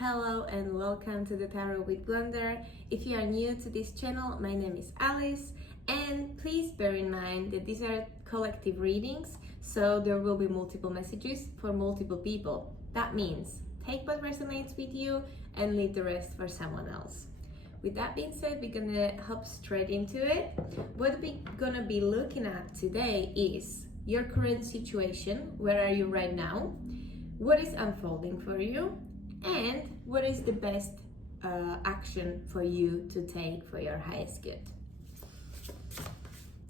Hello and welcome to the Tarot with Wonder. If you are new to this channel, my name is Alice, and please bear in mind that these are collective readings, so there will be multiple messages for multiple people. That means take what resonates with you and leave the rest for someone else. With that being said, we're gonna hop straight into it. What we're gonna be looking at today is your current situation. Where are you right now? What is unfolding for you? And what is the best action for you to take for your highest good?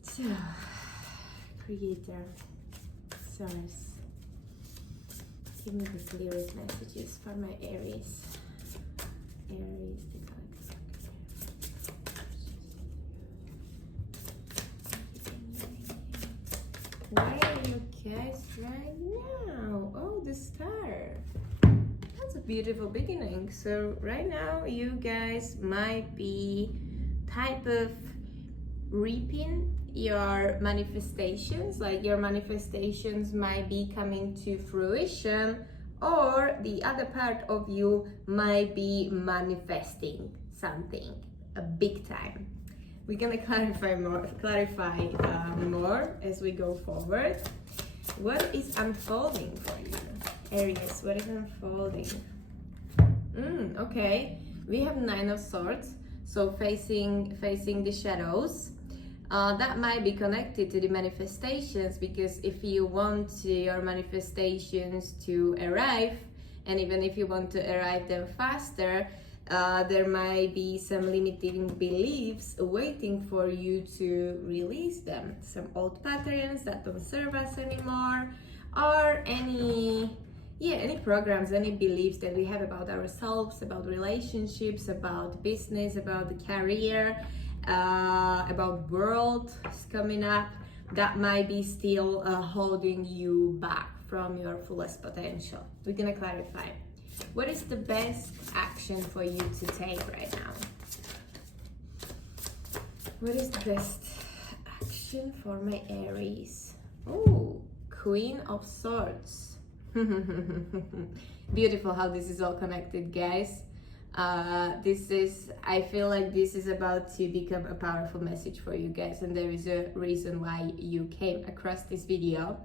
So, Creator, Source, give me the clearest messages for my Aries. Aries, the where are you guys right now? Oh, the Star. That's a beautiful beginning. So right now you guys might be type of reaping your manifestations, like your manifestations might be coming to fruition, or the other part of you might be manifesting something a big time. We're gonna clarify more as we go forward. What is unfolding for you, Aries? What is unfolding? Okay, we have Nine of Swords, so facing the shadows. That might be connected to the manifestations, because if you want your manifestations to arrive, and even if you want to arrive them faster, there might be some limiting beliefs waiting for you to release them. Some old patterns that don't serve us anymore, or any programs, any beliefs that we have about ourselves, about relationships, about business, about the career, about world coming up, that might be still holding you back from your fullest potential. We're gonna clarify. What is the best action for you to take right now? What is the best action for my Aries? Oh, Queen of Swords. Beautiful how this is all connected, guys. I feel like this is about to become a powerful message for you guys, and there is a reason why you came across this video.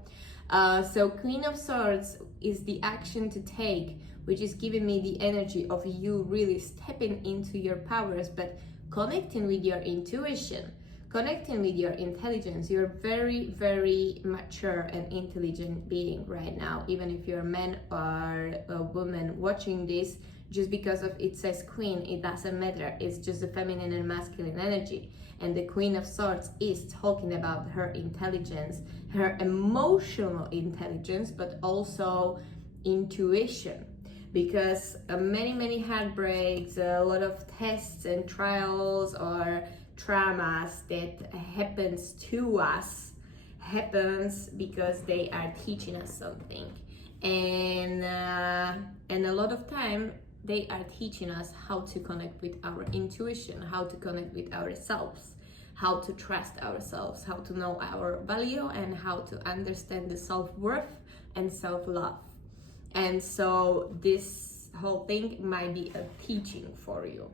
So Queen of Swords is the action to take, which is giving me the energy of you really stepping into your powers, but connecting with your intuition, connecting with your intelligence. You're very, very mature and intelligent being right now. Even if you're a man or a woman watching this, just because of it says Queen, it doesn't matter. It's just the feminine and masculine energy. And the Queen of Swords is talking about her intelligence, her emotional intelligence, but also intuition. Because many heartbreaks, a lot of tests and trials or traumas that happens to us happens because they are teaching us something, and a lot of time they are teaching us how to connect with our intuition, how to connect with ourselves, how to trust ourselves, how to know our value, and how to understand the self-worth and self-love. And so this whole thing might be a teaching for you.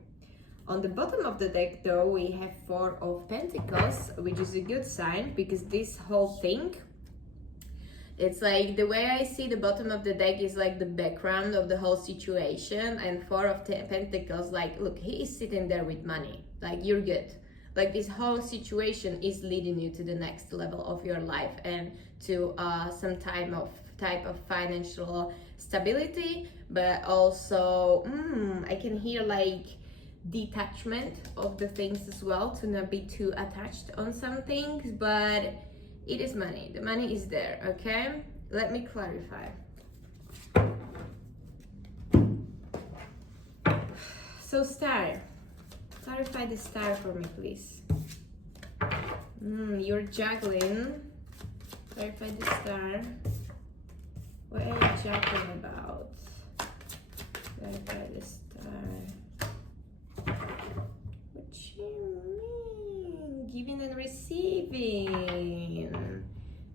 On the bottom of the deck though, we have Four of Pentacles, which is a good sign, because this whole thing, it's like the way I see the bottom of the deck is like the background of the whole situation, and Four of Pentacles, like, look, he is sitting there with money, like, you're good. Like, this whole situation is leading you to the next level of your life and to some type of financial stability, but also I can hear like detachment of the things as well, to not be too attached on some things, but it is money. The money is there, okay? Let me clarify. So Star, clarify the Star for me, please. You're juggling. Clarify the Star. What are you juggling about? Clarify the Star. What you mean? Giving and receiving.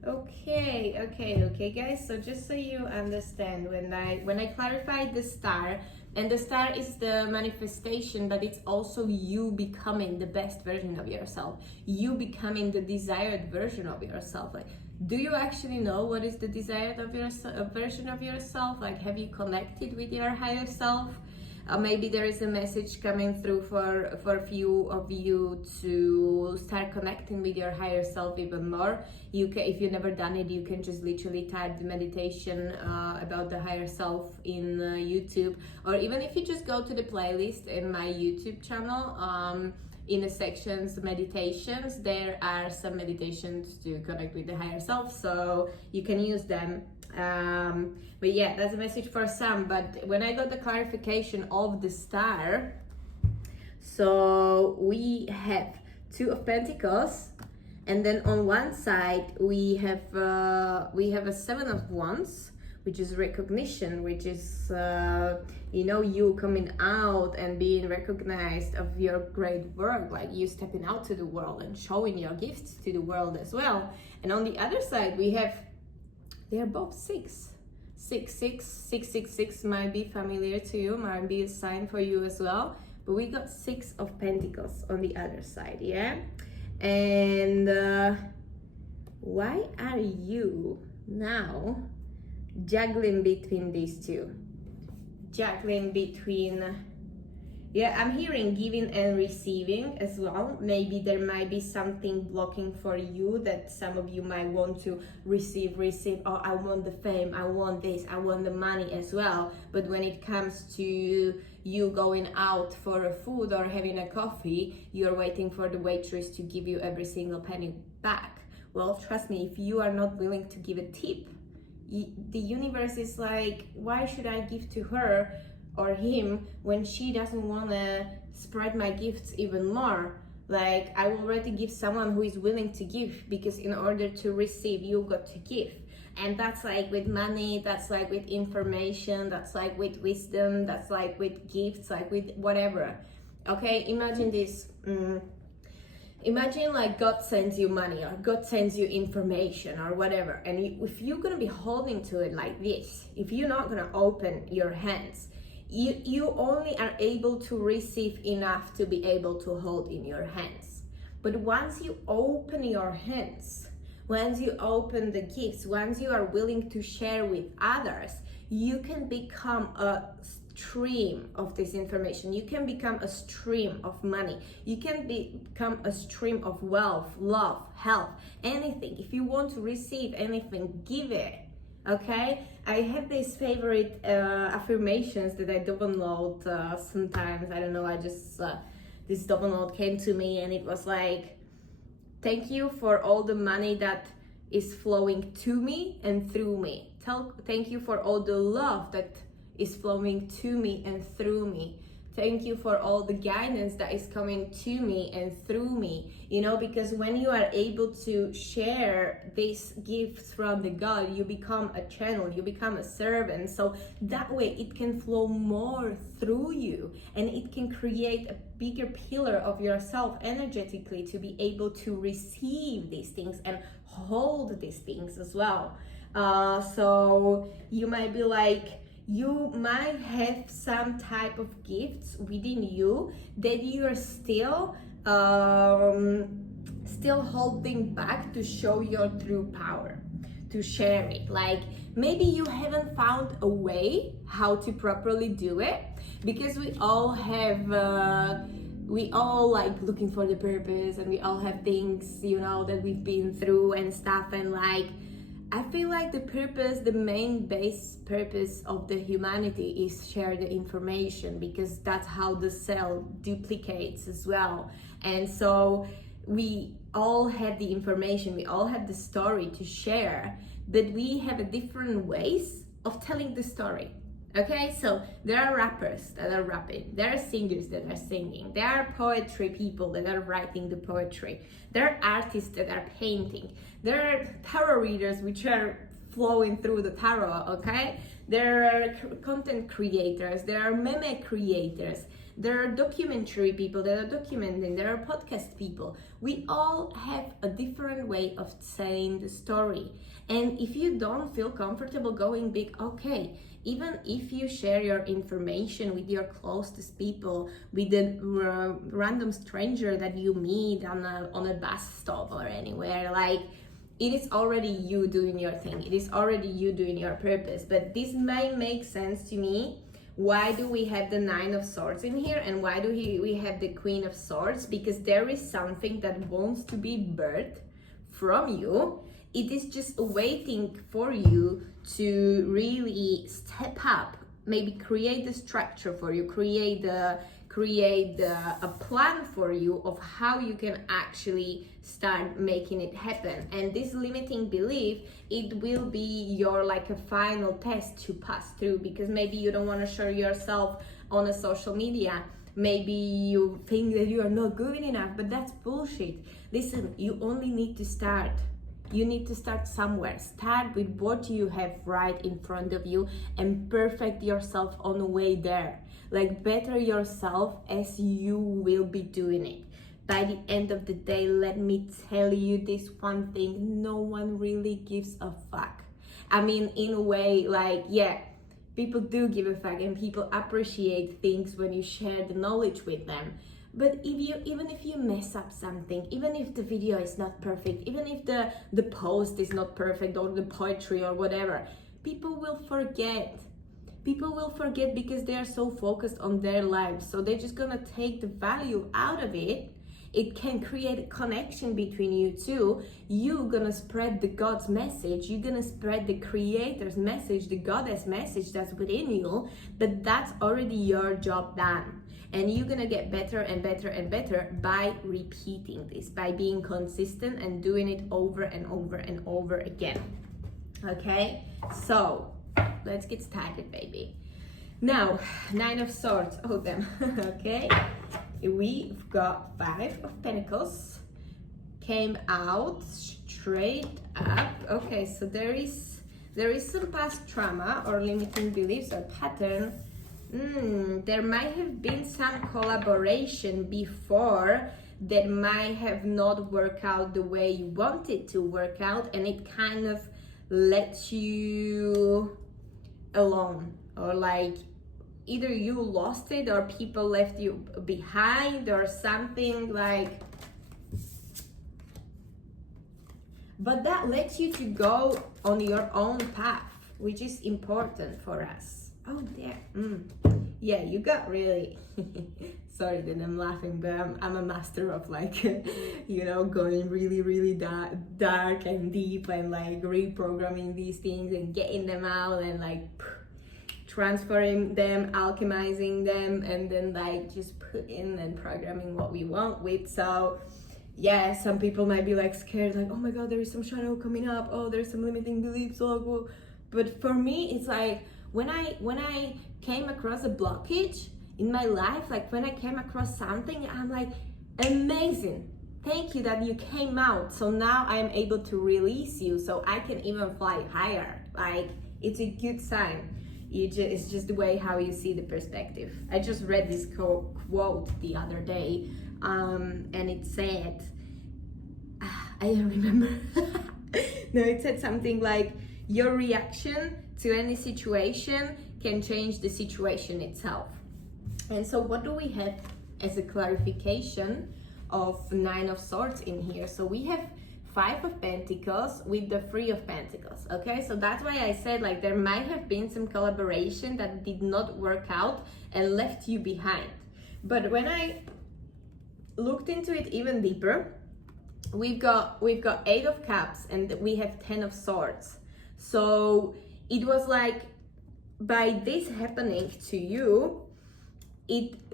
Okay, guys. So just so you understand, when I clarified the Star, And the star is the manifestation, but it's also you becoming the best version of yourself. You becoming the desired version of yourself. Like, do you actually know what is the desired of version of yourself? Like, have you connected with your higher self? Maybe there is a message coming through for a few of you to start connecting with your higher self even more. You can, if you've never done it, you can just literally type the meditation about the higher self in YouTube, or even if you just go to the playlist in my YouTube channel, in the sections meditations, there are some meditations to connect with the higher self, so you can use them. But yeah, that's a message for some. But when I got the clarification of the star, so we have Two of Pentacles, and then on one side we have a Seven of Wands, which is recognition, which is you coming out and being recognized of your great work, like you stepping out to the world and showing your gifts to the world as well. And on the other side we have, they are both 6. 666 might be familiar to you, might be a sign for you as well. But we got 6 of Pentacles on the other side, yeah? And why are you now juggling between these two? Juggling between, yeah, I'm hearing giving and receiving as well. Maybe there might be something blocking for you, that some of you might want to receive. Oh, I want the fame, I want this, I want the money as well. But when it comes to you going out for a food or having a coffee, you're waiting for the waitress to give you every single penny back. Well, trust me, if you are not willing to give a tip, the universe is like, why should I give to her or him when she doesn't want to spread my gifts even more? Like, I will already give someone who is willing to give, because in order to receive, you got to give. And that's like with money, that's like with information, that's like with wisdom, that's like with gifts, like with whatever. Okay, imagine this. Imagine like God sends you money, or God sends you information or whatever, and if you're gonna be holding to it like this, if you're not gonna open your hands, you only are able to receive enough to be able to hold in your hands. But once you open your hands, once you open the gifts, once you are willing to share with others, you can become a stream of this information. You can become a stream of money. You can become a stream of wealth, love, health, anything. If you want to receive anything, give it. Okay, I have these favorite affirmations that I download sometimes. I don't know, I just this download came to me, and it was like, thank you for all the money that is flowing to me and through me. Thank you for all the love that is flowing to me and through me. Thank you for all the guidance that is coming to me and through me. You know, because when you are able to share these gifts from the God, you become a channel, you become a servant. So that way it can flow more through you, and it can create a bigger pillar of yourself energetically to be able to receive these things and hold these things as well. So you might be like, you might have some type of gifts within you that you are still holding back to show your true power, to share it. Like, maybe you haven't found a way how to properly do it, because we all like looking for the purpose, and we all have things, you know, that we've been through and stuff, and like, I feel like the main base purpose of the humanity is share the information, because that's how the cell duplicates as well. And so we all have the information, we all have the story to share, but we have a different ways of telling the story. Okay, so there are rappers that are rapping, there are singers that are singing, there are poetry people that are writing the poetry, there are artists that are painting, there are tarot readers which are flowing through the tarot, okay? There are content creators, there are meme creators, there are documentary people that are documenting, there are podcast people. We all have a different way of saying the story. And if you don't feel comfortable going big, okay. even if you share your information with your closest people, with a random stranger that you meet on a bus stop or anywhere, like, it is already you doing your thing. It is already you doing your purpose. But this may make sense to me. Why do we have the Nine of Swords in here, and why do we have the Queen of Swords? Because there is something that wants to be birthed from you. It is just waiting for you to really step up, maybe create the structure for you, create a plan for you of how you can actually start making it happen. And this limiting belief, it will be your like a final test to pass through, because maybe you don't want to show yourself on a social media. Maybe you think that you are not good enough, but that's bullshit. Listen, you only need to start. You need to start somewhere. Start with what you have right in front of you and perfect yourself on the way there. Like, better yourself as you will be doing it. By the end of the day, let me tell you this one thing: no one really gives a fuck. I mean, in a way, like, yeah, people do give a fuck, and people appreciate things when you share the knowledge with them. But even if you mess up something, even if the video is not perfect, even if the post is not perfect, or the poetry or whatever, people will forget. People will forget because they are so focused on their lives. So they're just gonna take the value out of it. It can create a connection between you two. You're gonna spread the God's message. You're gonna spread the Creator's message, the Goddess message that's within you. But that's already your job done. And you're gonna get better and better and better by repeating this, by being consistent and doing it over and over and over again. Okay? So, let's get started, baby. Now, Nine of Swords. Oh, damn. Okay? We've got Five of Pentacles. Came out straight up. Okay, so there is some past trauma or limiting beliefs or pattern. There might have been some collaboration before that might have not worked out the way you want it to work out, and it kind of lets you alone, or like either you lost it or people left you behind or something, like, but that lets you to go on your own path, which is important for us. Oh, there. Yeah, you got really sorry that I'm laughing, but I'm a master of, like, you know, going really, really dark and deep, and like reprogramming these things and getting them out, and like transferring them, alchemizing them, and then like just put in and programming what we want with. So yeah, some people might be like scared, like, oh my god, there is some shadow coming up, oh, there's some limiting beliefs, oh. But for me, it's like, when I came across a blockage in my life, like when I came across something, I'm like, amazing, thank you that you came out. So now I am able to release you, so I can even fly higher. Like, it's a good sign. It's just the way how you see the perspective. I just read this quote the other day, and it said, I don't remember. No, it said something like, your reaction to any situation can change the situation itself. And so what do we have as a clarification of Nine of Swords in here? So we have Five of Pentacles with the Three of Pentacles. Okay, so that's why I said, like, there might have been some collaboration that did not work out and left you behind. But when I looked into it even deeper, we've got Eight of Cups and we have Ten of Swords. So it was like, by this happening to you,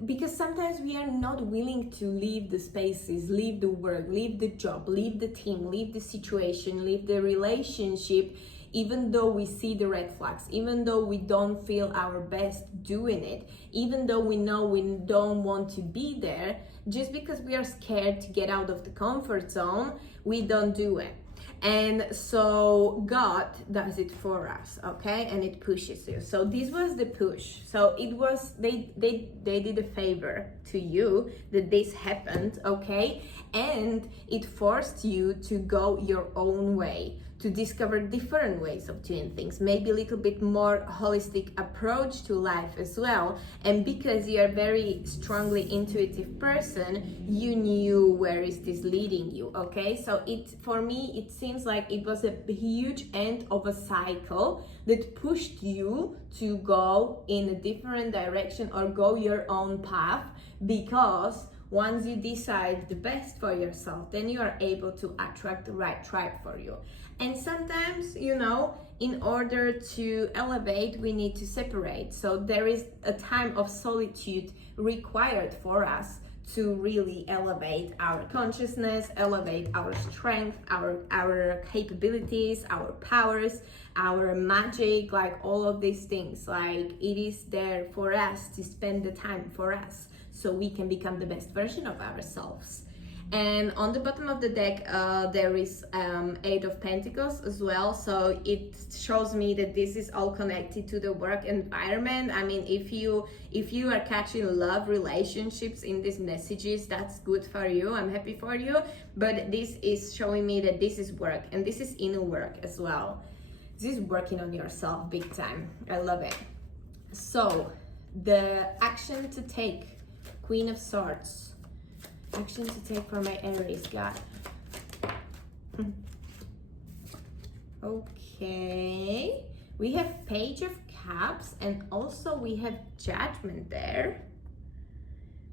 because sometimes we are not willing to leave the spaces, leave the work, leave the job, leave the team, leave the situation, leave the relationship, even though we see the red flags, even though we don't feel our best doing it, even though we know we don't want to be there, just because we are scared to get out of the comfort zone, we don't do it. And so God does it for us, okay? And it pushes you. So this was the push. So it was, they did a favor to you that this happened, okay? And it forced you to go your own way, to discover different ways of doing things, maybe a little bit more holistic approach to life as well. And because you're a very strongly intuitive person, you knew where is this leading you. Okay, so for me it seems like it was a huge end of a cycle that pushed you to go in a different direction or go your own path, because once you decide the best for yourself, then you are able to attract the right tribe for you. And sometimes, you know, in order to elevate, we need to separate. So there is a time of solitude required for us to really elevate our consciousness, elevate our strength, our capabilities, our powers, our magic, like all of these things. Like, it is there for us to spend the time for us, so we can become the best version of ourselves. And on the bottom of the deck, there is Eight of Pentacles as well. So it shows me that this is all connected to the work environment. I mean, if you are catching love relationships in these messages, that's good for you. I'm happy for you. But this is showing me that this is work, and this is inner work as well. This is working on yourself big time. I love it. So the action to take, Queen of Swords. Action to take for my Aries, God. Okay. We have Page of Cups, and also we have Judgment there.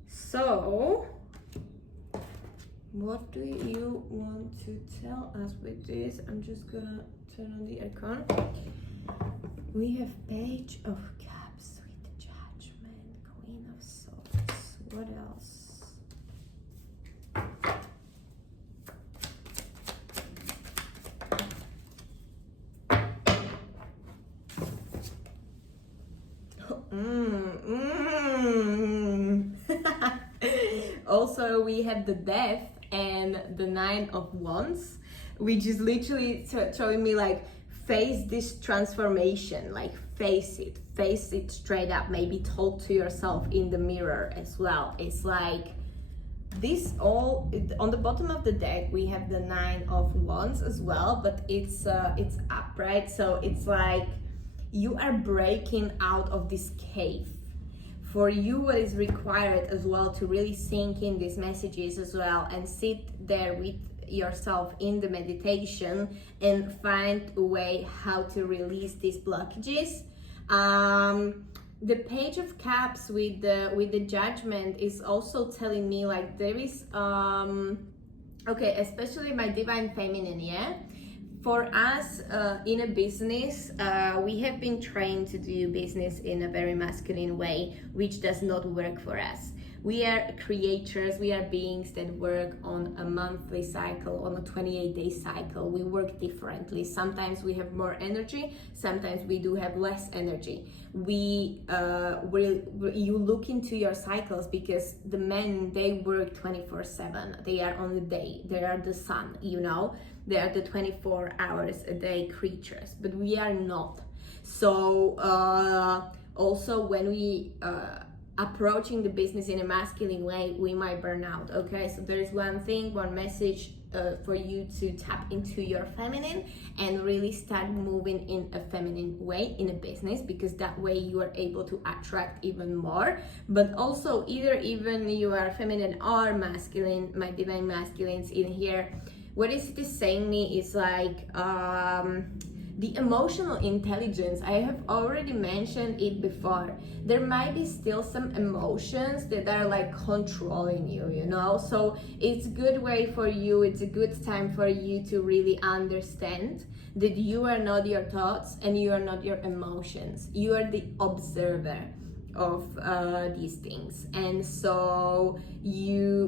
So, what do you want to tell us with this? I'm just gonna turn on the icon. We have Page of Cups with the Judgment, Queen of Swords. What else? Also, we have the Death and the Nine of Wands, which is literally showing me like, face this transformation, like face it straight up. Maybe talk to yourself in the mirror as well. It's like this all on the bottom of the deck. We have the Nine of Wands as well, but it's upright, so it's like you are breaking out of this cave. For you, what is required as well to really sink in these messages as well, and sit there with yourself in the meditation and find a way how to release these blockages. The Page of Cups with the Judgment is also telling me like there is okay, especially my Divine Feminine, yeah. For us in a business, we have been trained to do business in a very masculine way, which does not work for us. We are creators, we are beings that work on a monthly cycle, on a 28-day cycle. We work differently. Sometimes we have more energy, sometimes we do have less energy. You look into your cycles, because the men, they work 24/7. They are on the day, they are the sun, you know, they are the 24 hours a day creatures, but we are not. So also when we approaching the business in a masculine way, we might burn out. Okay, so there is one thing, one message for you to tap into your feminine and really start moving in a feminine way in a business, because that way you are able to attract even more. But also, even you are feminine or masculine, my divine masculines in here, what is this saying me is like the emotional intelligence. I have already mentioned it before. There might be still some emotions that are like controlling you, you know? So it's a good way for you, it's a good time for you to really understand that you are not your thoughts and you are not your emotions. You are the observer of these things. And so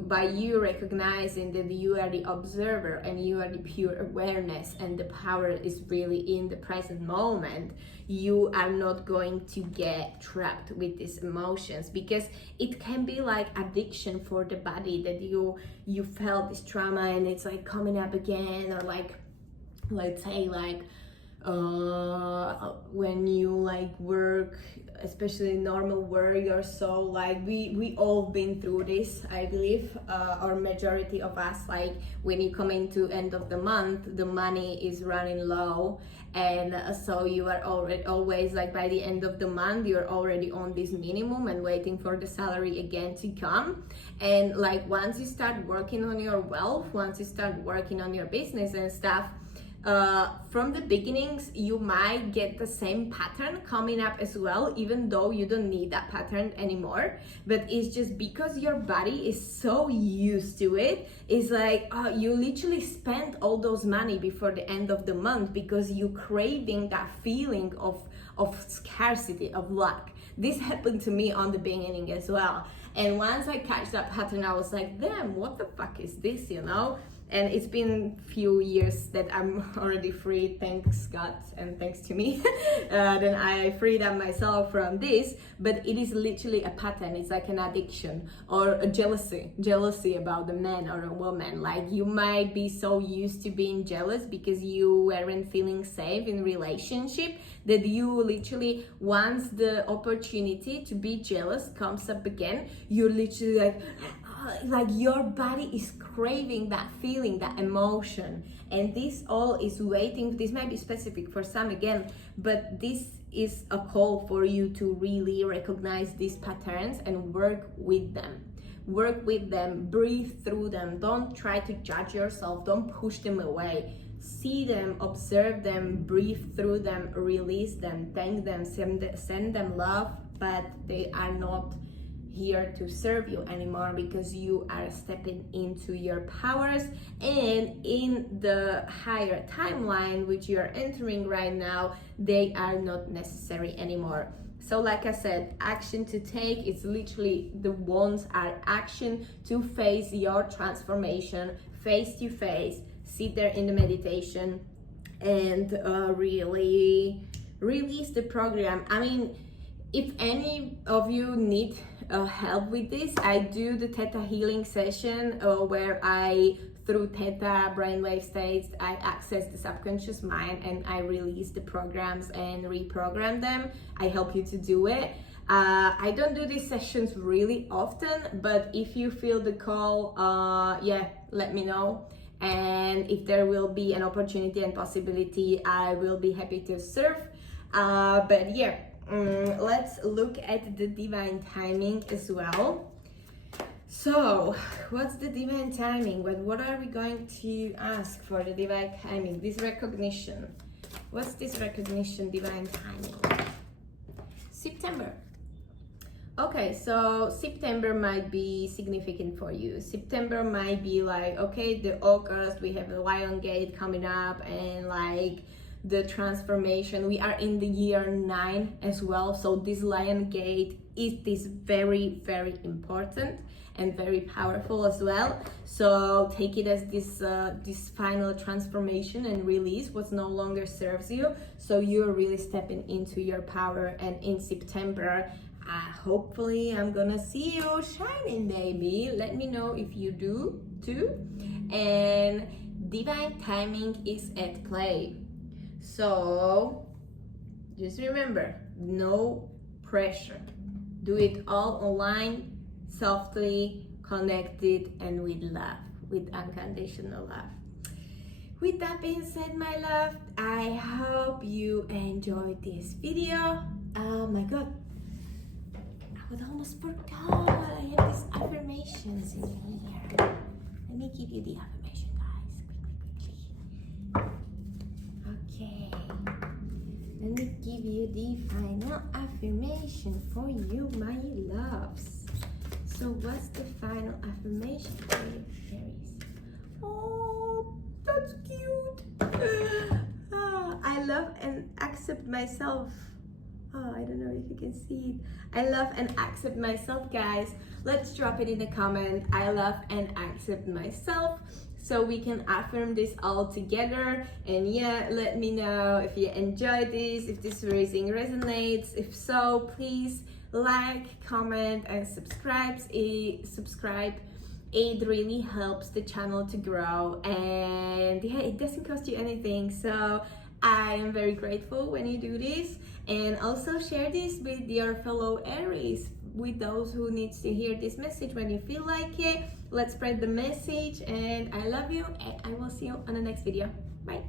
by you recognizing that you are the observer and you are the pure awareness and the power is really in the present moment, you are not going to get trapped with these emotions, because it can be like addiction for the body, that you felt this trauma and it's like coming up again, or like, let's say like when you like work especially normal warrior soul, like we all been through this, I believe, or majority of us. Like when you come into end of the month, the money is running low, and so you are already always like by the end of the month you're already on this minimum and waiting for the salary again to come. And like once you start working on your wealth, once you start working on your business and stuff, from the beginnings you might get the same pattern coming up as well, even though you don't need that pattern anymore. But it's just because your body is so used to it. It's like you literally spend all those money before the end of the month because you craving that feeling of scarcity, of lack. This happened to me on the beginning as well, and once I catch that pattern I was like, damn, what the fuck is this, you know? And it's been few years that I'm already free, thanks God and thanks to me. Then I freed up myself from this, but it is literally a pattern. It's like an addiction or a jealousy about the man or a woman. Like you might be so used to being jealous because you weren't feeling safe in relationship that you literally, once the opportunity to be jealous comes up again, you're literally like your body is craving that feeling, that emotion, and this all is waiting. This might be specific for some again, but this is a call for you to really recognize these patterns and work with them, breathe through them. Don't try to judge yourself, don't push them away. See them, observe them, breathe through them, release them, thank them, send them love, but they are not here to serve you anymore because you are stepping into your powers, and in the higher timeline which you are entering right now, they are not necessary anymore. So like I said, action to take is literally, the wands are action to face your transformation face to face. Sit there in the meditation and really release the program. I mean, if any of you need help with this, I do the Theta healing session where I, through Theta brainwave states, I access the subconscious mind and I release the programs and reprogram them. I help you to do it. I don't do these sessions really often, but if you feel the call, yeah, let me know. And if there will be an opportunity and possibility, I will be happy to serve. But yeah, let's look at the divine timing as well. So what's the divine timing? What are we going to ask for the divine timing? This recognition. What's this recognition, divine timing? September. Okay, so September might be significant for you. September might be like, okay, the August, we have the Lion Gate coming up, and like the transformation. We are in the year 9 as well, so this Lion Gate is very, very important and very powerful as well. So take it as this final transformation and release what no longer serves you. So you're really stepping into your power, and in September, hopefully I'm gonna see you shining, baby. Let me know if you do too. And divine timing is at play. So just remember, no pressure. Do it all online, softly, connected, and with love, with unconditional love. With that being said, my love, I hope you enjoyed this video. Oh my god, I would almost forgot I have these affirmations in here. Let me give you the affirmation, guys, quickly. Okay, let me give you the final affirmation for you, my loves. So what's the final affirmation for you, Aries? Oh, that's cute. I love and accept myself. Oh, I don't know if you can see it. I love and accept myself, guys. Let's drop it in the comment. I love and accept myself, so we can affirm this all together. And yeah, let me know if you enjoyed this, if this reading resonates. If so, please like, comment, and subscribe. It really helps the channel to grow, and yeah, it doesn't cost you anything. So I am very grateful when you do this, and also share this with your fellow Aries, with those who needs to hear this message when you feel like it. Let's spread the message, and I love you, and I will see you on the next video. Bye.